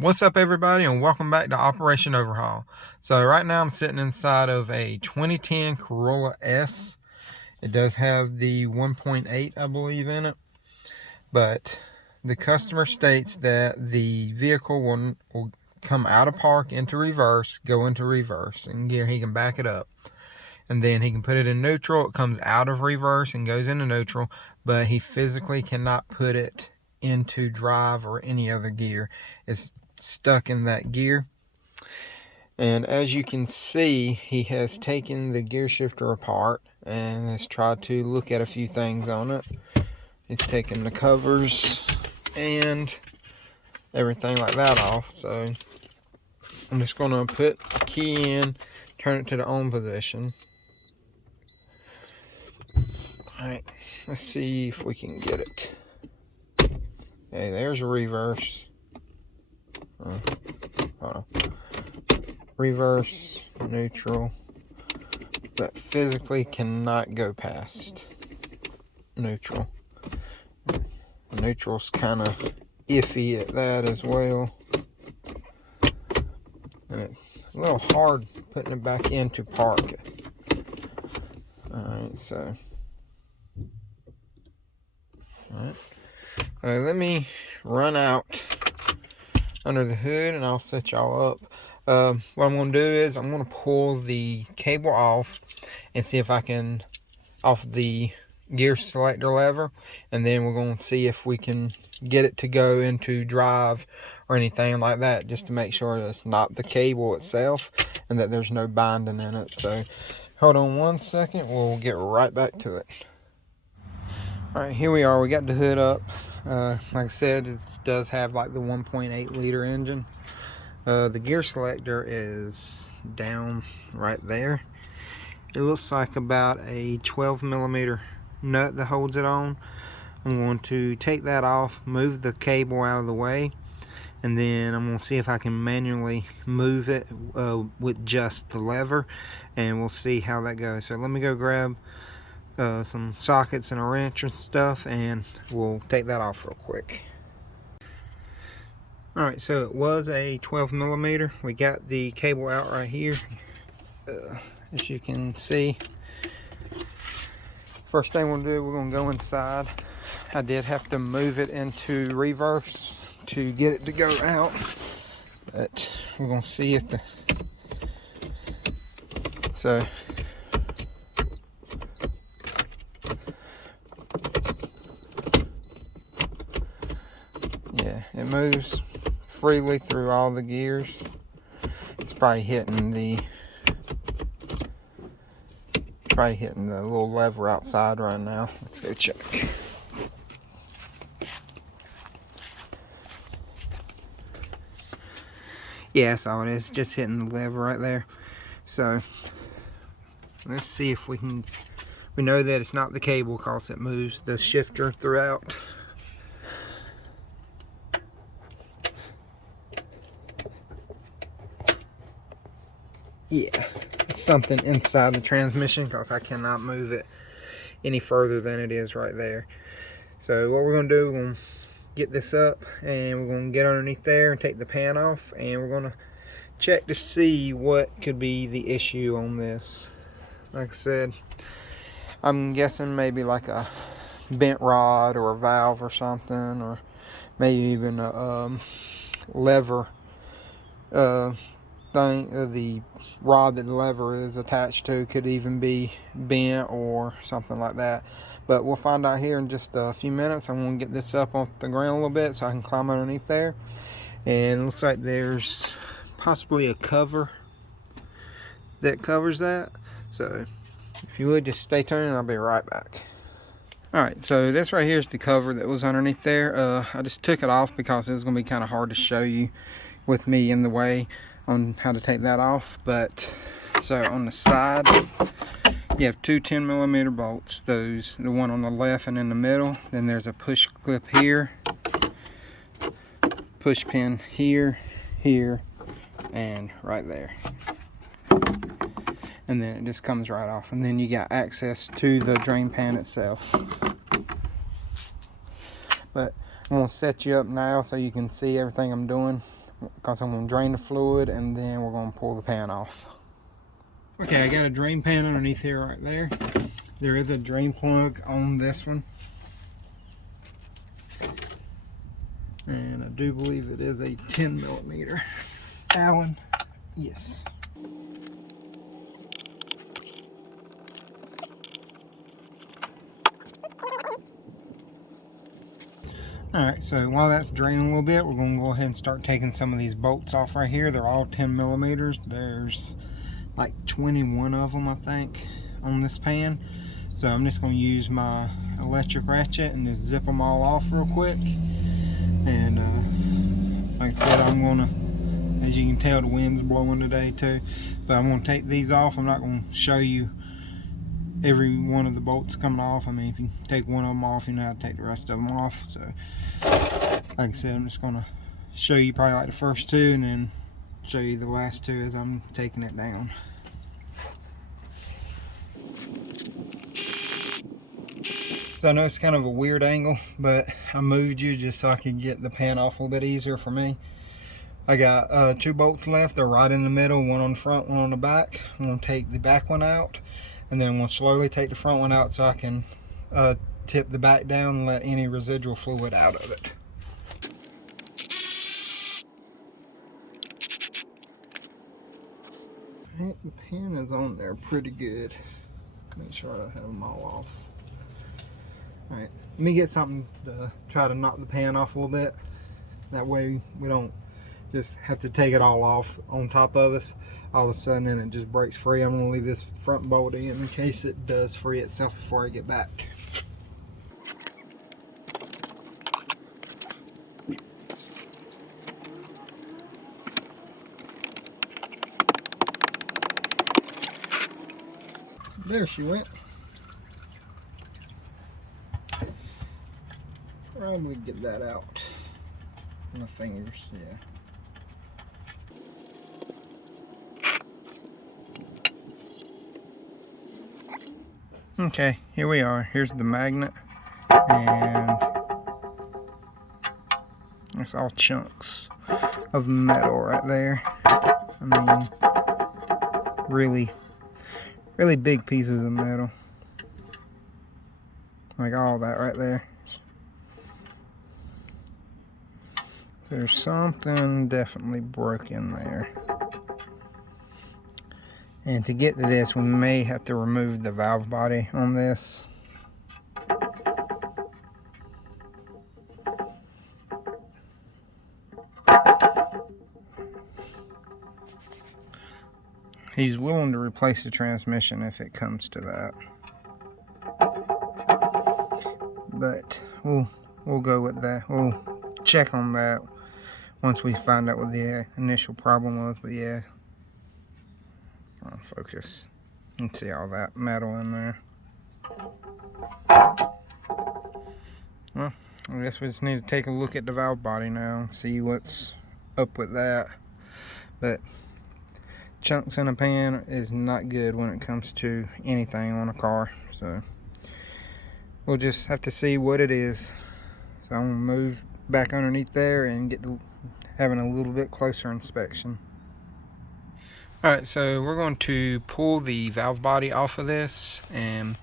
What's up, everybody, and welcome back to Operation Overhaul. So right now I'm sitting inside of a 2010 Corolla S. It does have the 1.8, I believe, in it, but the customer states that the vehicle will come out of park into reverse, go into reverse, and gear he can back it up, and then he can put it in neutral. It comes out of reverse and goes into neutral, but he physically cannot put it into drive or any other gear. It's stuck in that gear. And as you can see, he has taken the gear shifter apart and has tried to look at a few things on it. He's taken the covers and everything like that off. So I'm just going to put the key in, turn it to the on position. Alright, let's see if we can get it. Okay, there's a reverse. Hold on. Reverse, neutral, but physically cannot go past neutral. Neutral's kind of iffy at that as well. And it's a little hard putting it back into park. Alright, so. Alright. Let me run out under the hood and I'll set y'all up. What I'm going to do is I'm going to pull the cable off and see if I can off the gear selector lever, and then we're going to see if we can get it to go into drive or anything like that, just to make sure that it's not the cable itself and that there's no binding in it. So hold on one second, we'll get right back to it. Alright, here we are. We got the hood up. Like I said, it does have like the 1.8 liter engine. The gear selector is down right there. It looks like about a 12 millimeter nut that holds it on. I'm going to take that off, move the cable out of the way, and then I'm going to see if I can manually move it with just the lever, and we'll see how that goes. So let me go grab some sockets and a wrench and stuff, and we'll take that off real quick. Alright, so it was a 12 millimeter. We got the cable out right here. As you can see, first thing we'll do, we're going to go inside. I did have to move it into reverse to get it to go out, but we're going to see if the yeah, it moves freely through all the gears. It's probably hitting the little lever outside right now. Let's go check. Yeah, that's all it is, just hitting the lever right there. So let's see if we know that it's not the cable because it moves the shifter throughout. Yeah, it's something inside the transmission because I cannot move it any further than it is right there. So what we're going to do, we're going to get this up and we're going to get underneath there and take the pan off, and we're going to check to see what could be the issue on this. Like I said, I'm guessing maybe like a bent rod or a valve or something, or maybe even a lever the rod that the lever is attached to could even be bent or something like that. But we'll find out here in just a few minutes. I'm going to get this up off the ground a little bit so I can climb underneath there. And it looks like there's possibly a cover that covers that. So if you would, just stay tuned and I'll be right back. Alright, so this right here is the cover that was underneath there. I just took it off because it was going to be kind of hard to show you with me in the way on how to take that off. But so on the side you have two 10 millimeter bolts, the one on the left and in the middle. Then there's a push clip here, push pin here, here, and right there, and then it just comes right off. And then you got access to the drain pan itself. But I'm going to set you up now so you can see everything I'm doing because I'm going to drain the fluid and then we're going to pull the pan off. Okay, I got a drain pan underneath here right there. There is a drain plug on this one. And I do believe it is a 10mm Allen. Yes. Alright, so while that's draining a little bit, we're going to go ahead and start taking some of these bolts off right here. They're all 10mm. There's like 21 of them, I think, on this pan. So I'm just going to use my electric ratchet and just zip them all off real quick. And like I said, I'm going to, as you can tell, the wind's blowing today too. But I'm going to take these off. I'm not going to show you every one of the bolts coming off. I mean, if you take one of them off, you know how to take the rest of them off. So like I said, I'm just going to show you probably like the first two and then show you the last two as I'm taking it down. So I know it's kind of a weird angle, but I moved you just so I could get the pan off a little bit easier for me. I got 2 bolts left. They're right in the middle, one on the front, one on the back. I'm going to take the back one out, and then we'll slowly take the front one out so I can tip the back down and let any residual fluid out of it. Right, the pan is on there pretty good. Make sure I have them all off. Alright, let me get something to try to knock the pan off a little bit. That way we don't just have to take it all off on top of us all of a sudden and it just breaks free. I'm going to leave this front bolt in case it does free itself before I get back. There she went. Probably get that out. My fingers, yeah. Okay, here we are. Here's the magnet, and it's all chunks of metal right there. I mean, really big pieces of metal. Like all that right there. There's something definitely broken there. And to get to this, we may have to remove the valve body on this. He's willing to replace the transmission if it comes to that. But we'll go with that. We'll check on that once we find out what the initial problem was. But yeah, I'll focus and see all that metal in there. Well, I guess we just need to take a look at the valve body now and see what's up with that. But chunks in a pan is not good when it comes to anything on a car, so we'll just have to see what it is. So I'm gonna move back underneath there and get to having a little bit closer inspection. Alright, so we're going to pull the valve body off of this, and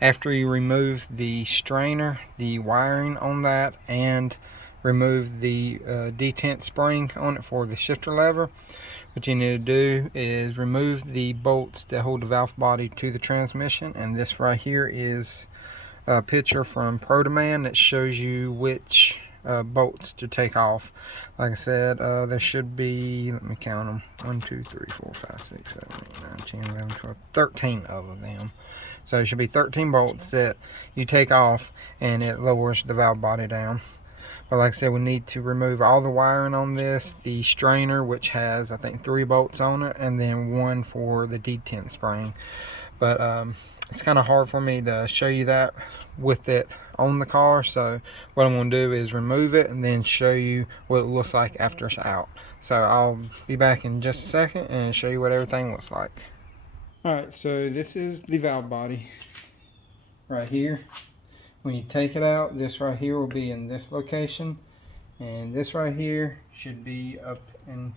after you remove the strainer, the wiring on that, and remove the detent spring on it for the shifter lever, what you need to do is remove the bolts that hold the valve body to the transmission. And this right here is a picture from ProDemand that shows you which bolts to take off. Like I said, there should be, let me count them, 1, 2, 3, 4, 5, 6, 7, 8, 9, 10, 11, 12, 13 of them. So there should be 13 bolts that you take off and it lowers the valve body down. But like I said, we need to remove all the wiring on this, the strainer, which has I think 3 bolts on it, and then 1 for the detent spring. But it's kind of hard for me to show you that with it on the car, so what I'm going to do is remove it and then show you what it looks like after it's out. So I'll be back in just a second and show you what everything looks like. Alright, so this is the valve body right here. When you take it out, this right here will be in this location, and this right here should be up in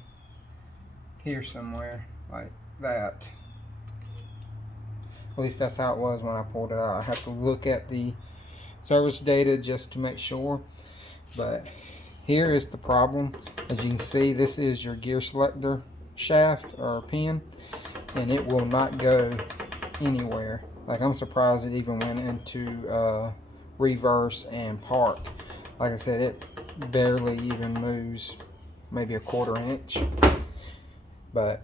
here somewhere, like that. At least that's how it was when I pulled it out. I have to look at the service data just to make sure. But here is the problem. As you can see, this is your gear selector shaft or pin, and it will not go anywhere. Like, I'm surprised it even went into reverse and park. Like I said, it barely even moves, maybe a 1/4 inch. But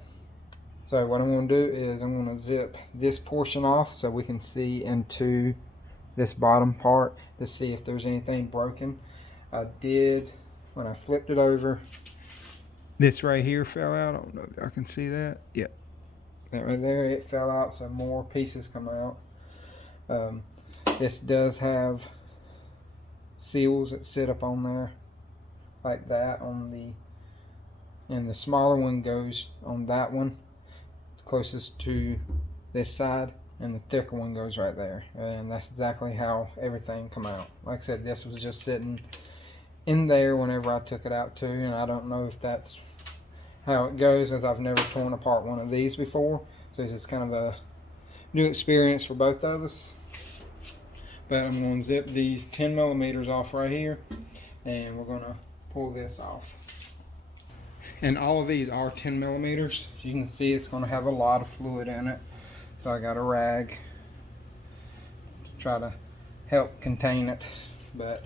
so what I'm going to do is I'm going to zip this portion off so we can see into this bottom part to see if there's anything broken. I did, when I flipped it over, this right here fell out. I don't know if I can see that. Yep. That right there, it fell out, so more pieces come out. This does have seals that sit up on there like that on the, and the smaller one goes on that one closest to this side, and the thicker one goes right there. And that's exactly how everything come out. Like I said, this was just sitting in there whenever I took it out too, and I don't know if that's how it goes, as I've never torn apart one of these before, so this is kind of a new experience for both of us. But I'm going to zip these 10 millimeters off right here, and we're going to pull this off. And all of these are 10 millimeters. As you can see, it's going to have a lot of fluid in it, so I got a rag to try to help contain it. But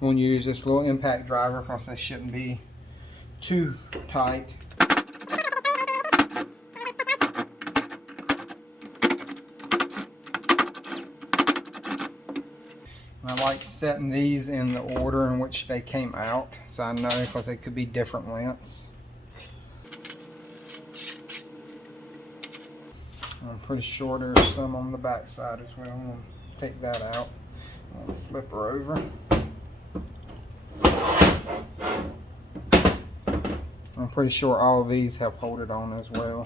I'm going to use this little impact driver because they shouldn't be too tight. I like setting these in the order in which they came out, so I know, because they could be different lengths. I'm pretty sure there's some on the back side as well. I'm going to take that out. I'm going to flip her over. I'm pretty sure all of these help hold it on as well.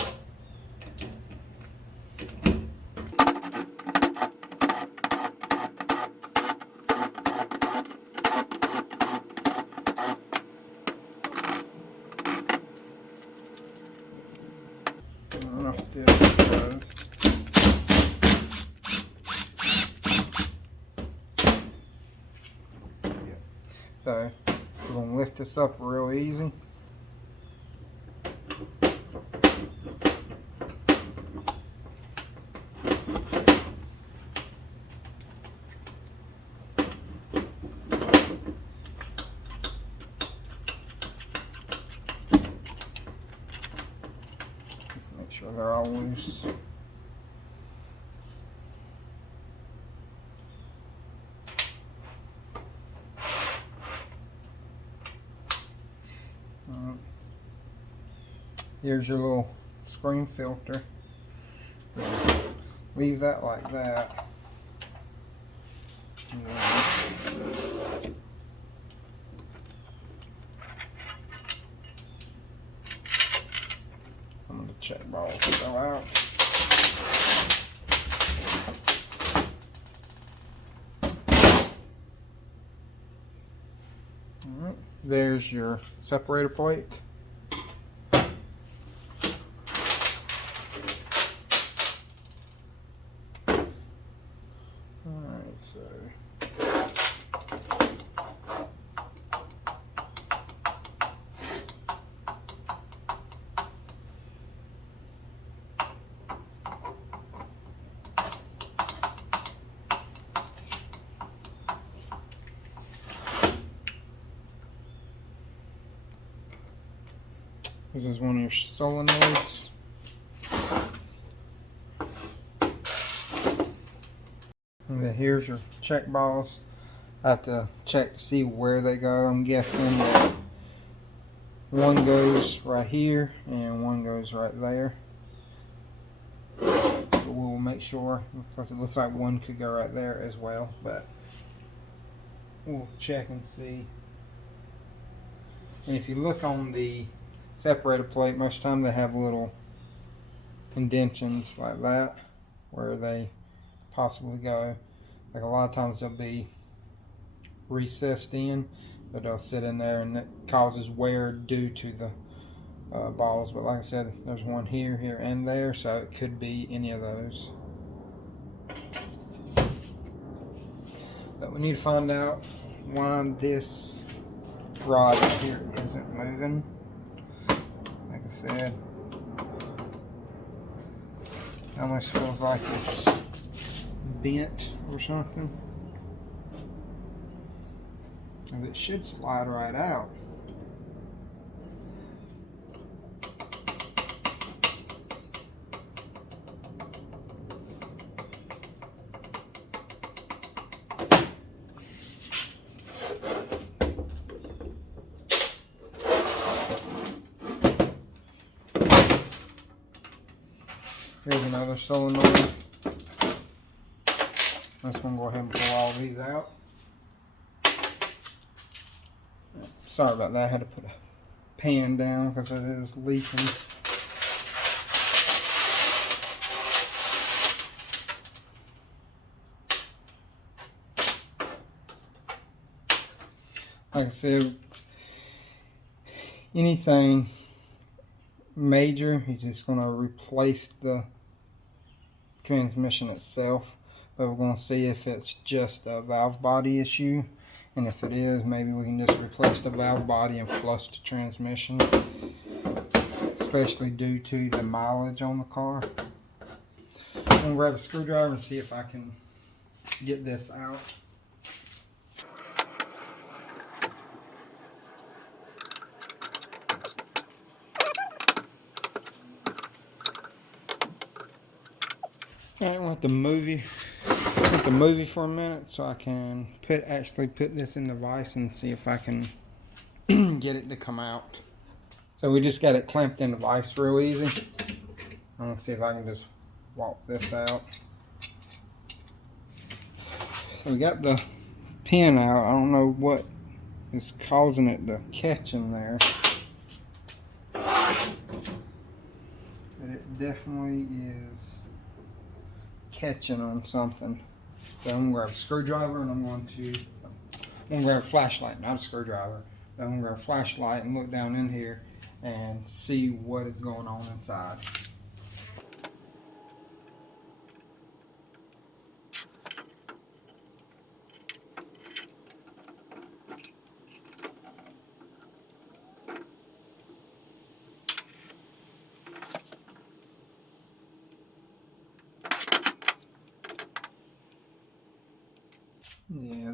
So we're going to lift this up real easy. Make sure they're all loose. Here's your little screen filter. Leave that like that. I'm going to check balls to go out. Alright, there's your separator plate. This is one of your solenoids. And then here's your check balls. I have to check to see where they go. I'm guessing that one goes right here and one goes right there. But we'll make sure, because it looks like one could go right there as well, but we'll check and see. And if you look on the separator plate, most of the time they have little indentions like that where they possibly go. Like, a lot of times they'll be recessed in, but they'll sit in there and it causes wear due to the balls. But like I said, there's one here, here, and there, so it could be any of those. But we need to find out why this rod here isn't moving. Like I said, it almost feels like it's bent or something. And it should slide right out. Here's another solenoid. Let's go ahead and pull all these out. Sorry about that, I had to put a pan down because it is leaking. Like I said, anything major, he's just going to replace the transmission itself, but we're going to see if it's just a valve body issue, and if it is, maybe we can just replace the valve body and flush the transmission, especially due to the mileage on the car. I'm going to grab a screwdriver and see if I can get this out. Alright, we'll have to movie for a minute so I can actually put this in the vise and see if I can get it to come out. So we just got it clamped in the vise real easy. I'm gonna see if I can just walk this out. So we got the pin out. I don't know what is causing it to catch in there, but it definitely is catching on something. So I'm going to grab a screwdriver and I'm going to grab a flashlight, not a screwdriver. I'm going to grab a flashlight and look down in here and see what is going on inside. Yeah,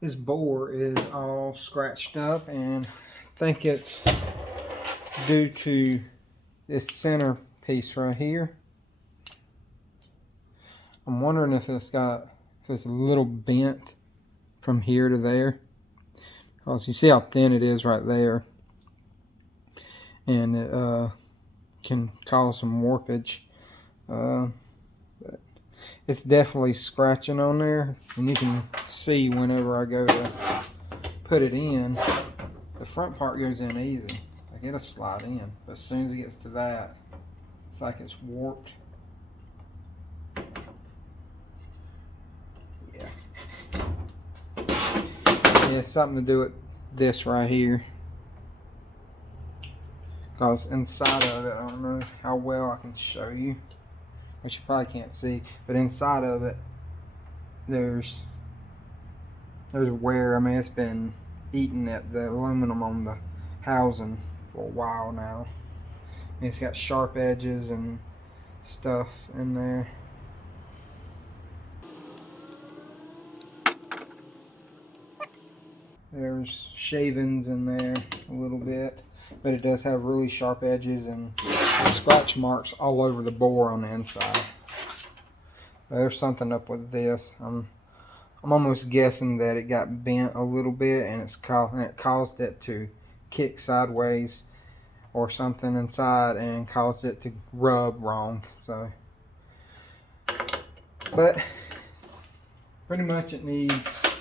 this bore is all scratched up, and I think it's due to this center piece right here. I'm wondering if it's a little bent from here to there, because you see how thin it is right there, and it can cause some warpage. But it's definitely scratching on there, and you can see whenever I go to put it in, the front part goes in easy. Like, it'll slide in, but as soon as it gets to that, it's like it's warped. Yeah, it's something to do with this right here, because inside of it, I don't know how well I can show you, which you probably can't see, but inside of it, there's wear. I mean, it's been eating at the aluminum on the housing for a while now. And it's got sharp edges and stuff in there. There's shavings in there a little bit, but it does have really sharp edges and scratch marks all over the bore on the inside. There's something up with this. I'm almost guessing that it got bent a little bit, and it caused it to kick sideways or something inside and caused it to rub wrong. So, but pretty much it needs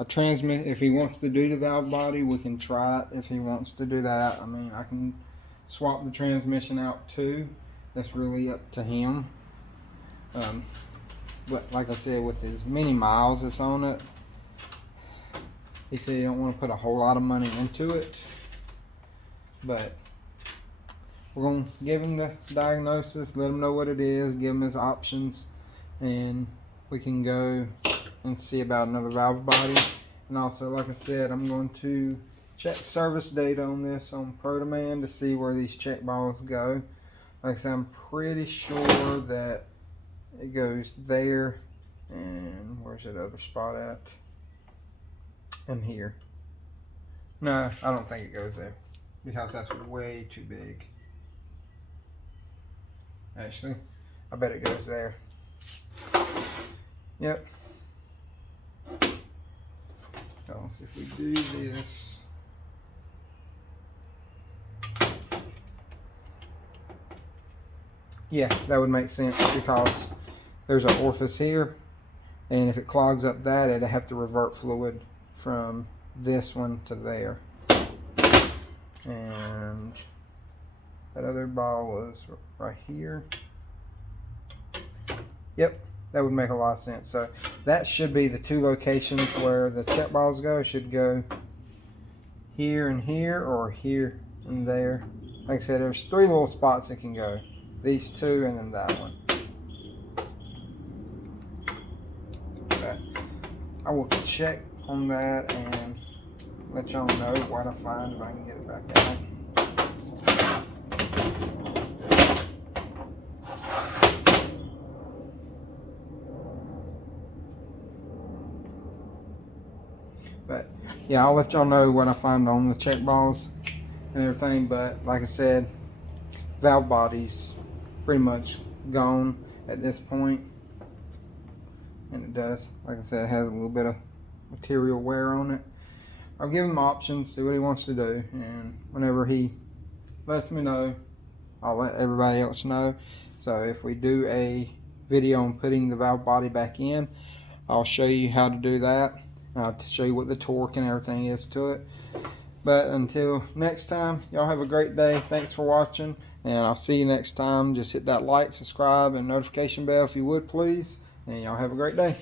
a transmit. If he wants to do the valve body, we can try it. If he wants to do that, I mean, I can swap the transmission out too. That's really up to him. But like I said, with as many miles that's on it, He said he don't want to put a whole lot of money into it, but we're going to give him the diagnosis, let him know what it is, give him his options, and we can go and see about another valve body. And also, like I said, I'm going to check service data on this on ProDemand to see where these check balls go. Like I said, I'm pretty sure that it goes there. And where's that other spot at? And here. No, I don't think it goes there, because that's way too big. Actually, I bet it goes there. Yep. So if we do this, yeah, that would make sense, because there's an orifice here, and if it clogs up that, it'd have to revert fluid from this one to there. And that other ball was right here. Yep, that would make a lot of sense. So that should be the two locations where the check balls go. It should go here and here, or here and there. Like I said, there's 3 little spots that can go. These 2 and then that one. Okay. I will check on that and let y'all know what I find if I can get it back out. But yeah, I'll let y'all know what I find on the check balls and everything. But like I said, valve body's pretty much gone at this point. And it does, like I said, it has a little bit of material wear on it. I'll give him options, see what he wants to do, and whenever he lets me know, I'll let everybody else know. So if we do a video on putting the valve body back in, I'll show you how to do that, to show you what the torque and everything is to it. But until next time, y'all have a great day. Thanks for watching, and I'll see you next time. Just hit that like, subscribe, and notification bell if you would, please. And y'all have a great day.